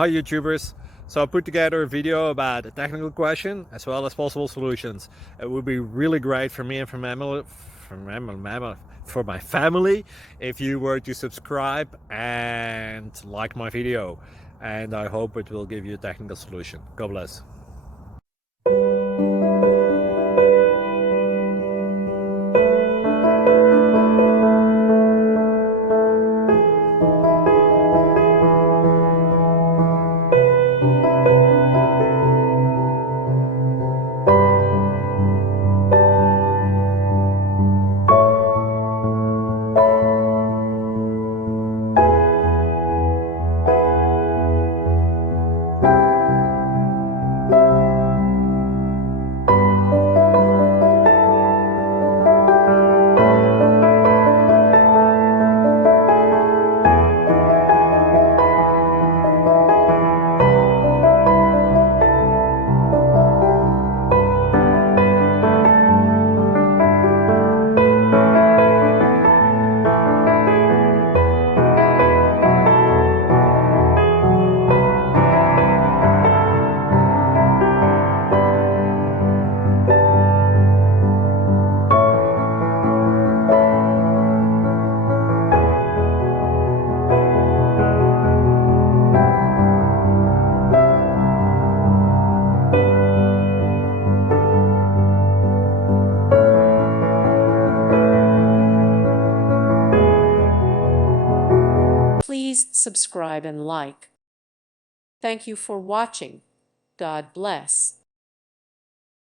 Hi YouTubers! So I put together a video about a technical question as well as possible solutions. It would be really great for me and for my family if you were to subscribe and like my video, and I hope it will give you a technical solution. God bless. Please subscribe and like. Thank you for watching. God bless.